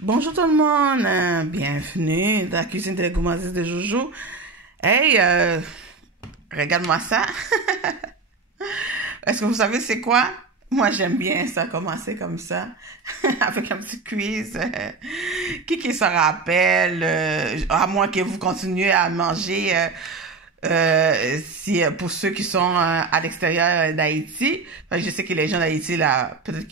Bonjour tout le monde, bienvenue dans la cuisine de la gourmandise de Joujou. Hey, regarde-moi ça. Est-ce que vous savez c'est quoi? Moi j'aime bien ça, commencer comme ça, avec un petit quiz. Qui se rappelle, à moins que vous continuez à manger, si pour ceux qui sont à l'extérieur d'Haïti, je sais que les gens d'Haïti là, peut-être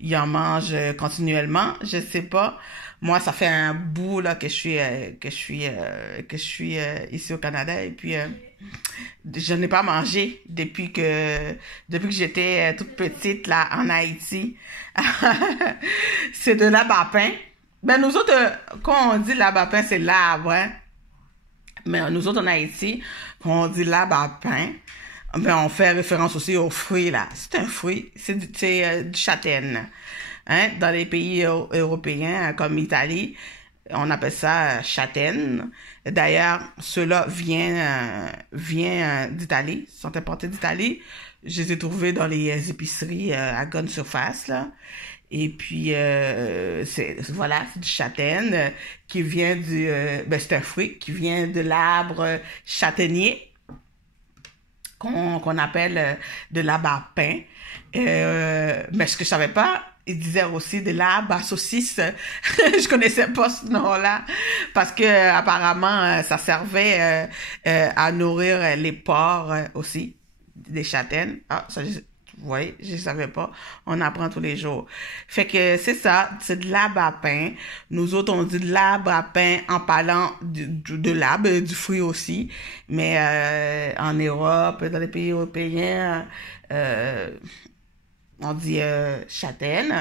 ils en mangent continuellement, je sais pas. Moi, ça fait un bout là que je suis ici au Canada et puis je n'ai pas mangé depuis que j'étais toute petite là en Haïti. C'est de l'arbre-à-pain. Ben nous autres, quand on dit l'arbre-à-pain, c'est l'arbre, hein. Mais nous autres en Haïti, quand on dit l'arbre à pain, ben on fait référence aussi aux fruits là. C'est un fruit, c'est du châtaigne. Hein? Dans les pays européens comme l'Italie, on appelle ça châtaigne. D'ailleurs, ceux-là vient d'Italie, sont importés d'Italie. Je les ai trouvés dans les épiceries à grande surface là. Et puis c'est du châtaigne qui vient c'est un fruit qui vient de l'arbre châtaignier qu'on appelle de l'arbre à pain. Mais ce que je savais pas, il disait aussi de l'arbre à saucisse. Je connaissais pas ce nom-là parce que apparemment ça servait à nourrir les porcs aussi, des châtaignes. Ah, ça vous voyez, je savais pas. On apprend tous les jours. Fait que c'est ça, c'est de l'arbre à pain. Nous autres, on dit de l'arbre à pain en parlant de l'arbre, du fruit aussi. Mais en Europe, dans les pays européens, on dit châtaigne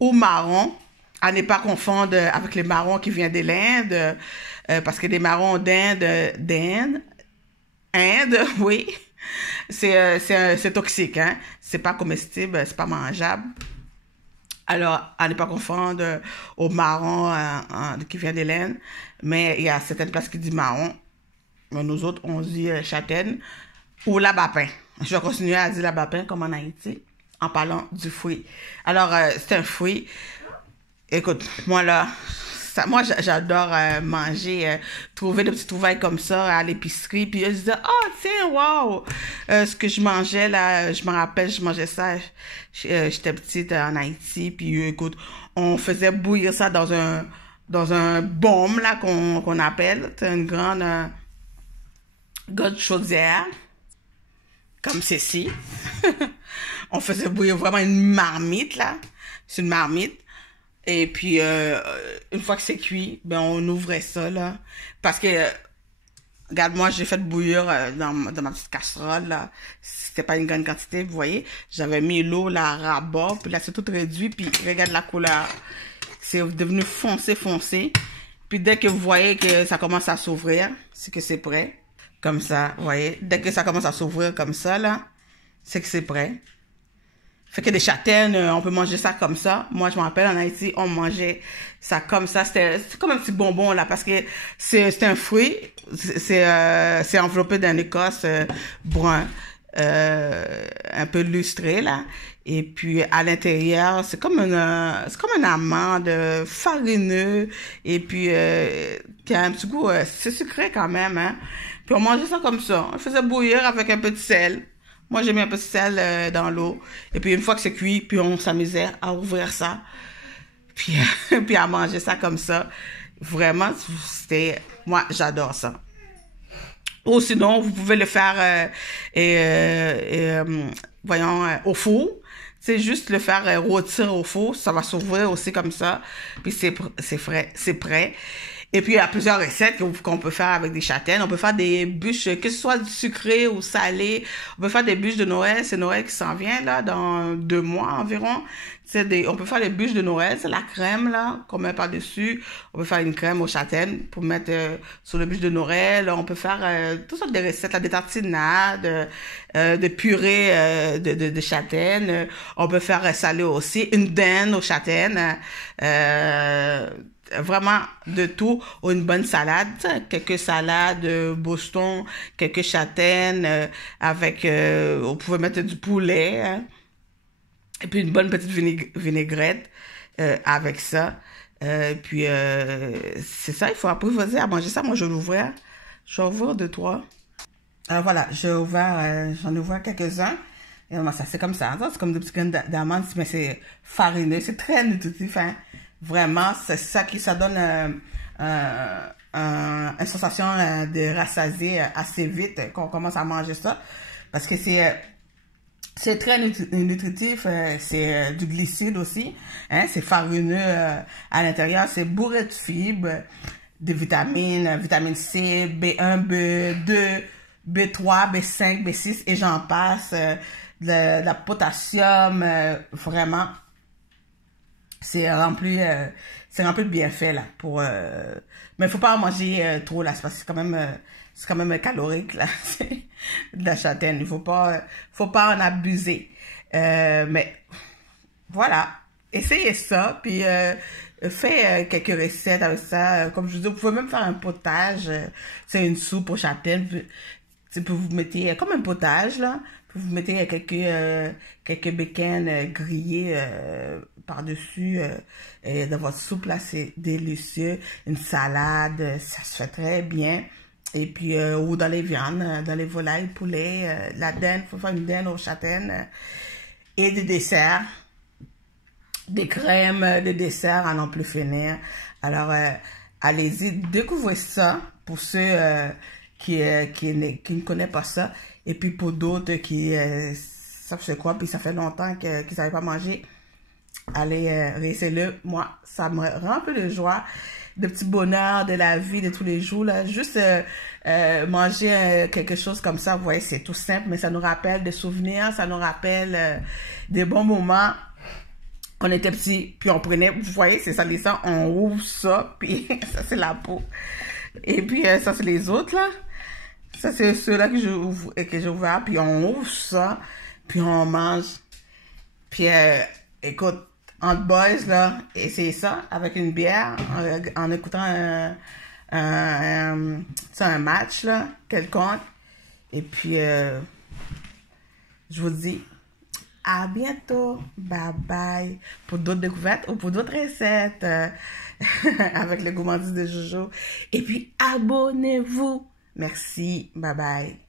ou marron. À ne pas confondre avec les marrons qui viennent de l'Inde, parce que les marrons Inde, oui. C'est toxique, hein. C'est pas comestible, c'est pas mangeable. Alors, à ne pas confondre au marron qui vient de l'Inde. Mais il y a certaines places qui disent marron. Mais nous autres, on dit châtaigne ou l'arbre-à-pain. Je vais continuer à dire l'arbre-à-pain comme en Haïti, en parlant du fruit. Alors, c'est un fruit. Écoute, moi là, j'adore manger, trouver des petites trouvailles comme ça à l'épicerie. Puis je disais, oh tiens, wow, ce que je mangeais là, je me rappelle, je mangeais ça, j'étais petite en Haïti. Puis écoute, on faisait bouillir ça dans un baume là qu'on appelle, c'est une grande chaudière comme ceci. On faisait bouillir vraiment une marmite là, c'est une marmite. Et puis, une fois que c'est cuit, ben on ouvrait ça, là. Parce que, regarde, moi, j'ai fait bouillir dans ma petite casserole, là. C'était pas une grande quantité, vous voyez. J'avais mis l'eau, là, à ras-bas, puis là, c'est tout réduit, puis regarde la couleur. C'est devenu foncé. Puis dès que vous voyez que ça commence à s'ouvrir, c'est que c'est prêt. Comme ça, vous voyez. Dès que ça commence à s'ouvrir comme ça, là, c'est que c'est prêt. Fait que des châtaignes, on peut manger ça comme ça. Moi, je me rappelle, en Haïti, on mangeait ça comme ça. C'est comme un petit bonbon, là, parce que c'est un fruit. C'est enveloppé d'un écorce brun, un peu lustré, là. Et puis, à l'intérieur, c'est comme une amande farineux. Et puis, qui a un petit goût, c'est sucré quand même, hein. Puis, on mangeait ça comme ça. On faisait bouillir avec un peu de sel. Moi, j'ai mis un peu de sel dans l'eau. Et puis, une fois que c'est cuit, puis on s'amusait à ouvrir ça. Puis, puis à manger ça comme ça. Vraiment, moi, j'adore ça. Ou sinon, vous pouvez le faire, au four. C'est juste le faire rôtir au four. Ça va s'ouvrir aussi comme ça. Puis, c'est prêt. Et puis, il y a plusieurs recettes qu'on peut faire avec des châtaignes. On peut faire des bûches, que ce soit sucré ou salé. On peut faire des bûches de Noël. C'est Noël qui s'en vient, là, dans 2 mois environ. On peut faire des bûches de Noël. C'est la crème, là, qu'on met par-dessus. On peut faire une crème aux châtaignes pour mettre sur les bûches de Noël. On peut faire toutes sortes de recettes, là, des tartinades, de purée de châtaignes. On peut faire salé aussi. Une dinde aux châtaignes. Vraiment de tout, ou une bonne salade, quelques salades Boston, quelques châtaignes avec, on pouvait mettre du poulet, hein, et puis une bonne petite vinaigrette, avec ça. Puis, c'est ça, il faut apprivoiser à manger ça. Moi, je vais l'ouvrir. Je vais ouvrir 2, 3. Voilà, j'en ai ouvert quelques-uns. Et ça, c'est comme ça. C'est comme des petits graines d'amandes, mais c'est farineux. C'est très nutritif, hein. Vraiment, c'est ça qui, ça donne une sensation de rassasier assez vite quand on commence à manger ça. Parce que c'est très nutritif, c'est du glucide aussi, hein, c'est farineux à l'intérieur, c'est bourré de fibres, de vitamines, vitamine C, B1, B2, B3, B5, B6 et j'en passe, de la potassium, vraiment, c'est rempli de bienfaits là pour mais faut pas en manger trop là parce que c'est quand même calorique là de la châtaigne, il faut pas en abuser mais voilà, essayez ça puis faites quelques recettes avec ça, comme je vous dis, vous pouvez même faire un potage, c'est une soupe aux châtaignes, vous mettez comme un potage là, vous mettez quelques bacon grillés par-dessus dans votre soupe là, c'est délicieux. Une salade, ça se fait très bien. Et puis ou dans les viandes, dans les volailles, poulet, la dinde, faut faire une dinde aux châtaignes et des desserts, des crèmes, des desserts à n'en plus finir. Alors allez-y, découvrez ça pour ceux qui ne connaissent pas ça. Et puis pour d'autres qui savent c'est quoi, puis ça fait longtemps qu'ils n'avaient pas mangé, allez réessayer-le. Moi, ça me rend un peu de joie, de petits bonheurs de la vie de tous les jours. Là. Juste manger quelque chose comme ça, vous voyez, c'est tout simple, mais ça nous rappelle des souvenirs, ça nous rappelle des bons moments. On était petits, puis on prenait, vous voyez, c'est ça, les sangs, on ouvre ça, puis ça c'est la peau. Et puis ça c'est les autres là. Ça, c'est ceux-là que j'ai ouvert, puis on ouvre ça, puis on mange. Puis, écoute, entre boys, là, et c'est ça, avec une bière, en écoutant un match, là, quelconque. Et puis, je vous dis, à bientôt. Bye bye. Pour d'autres découvertes ou pour d'autres recettes avec les gourmandises de Jojo. Et puis, abonnez-vous. Merci. Bye bye.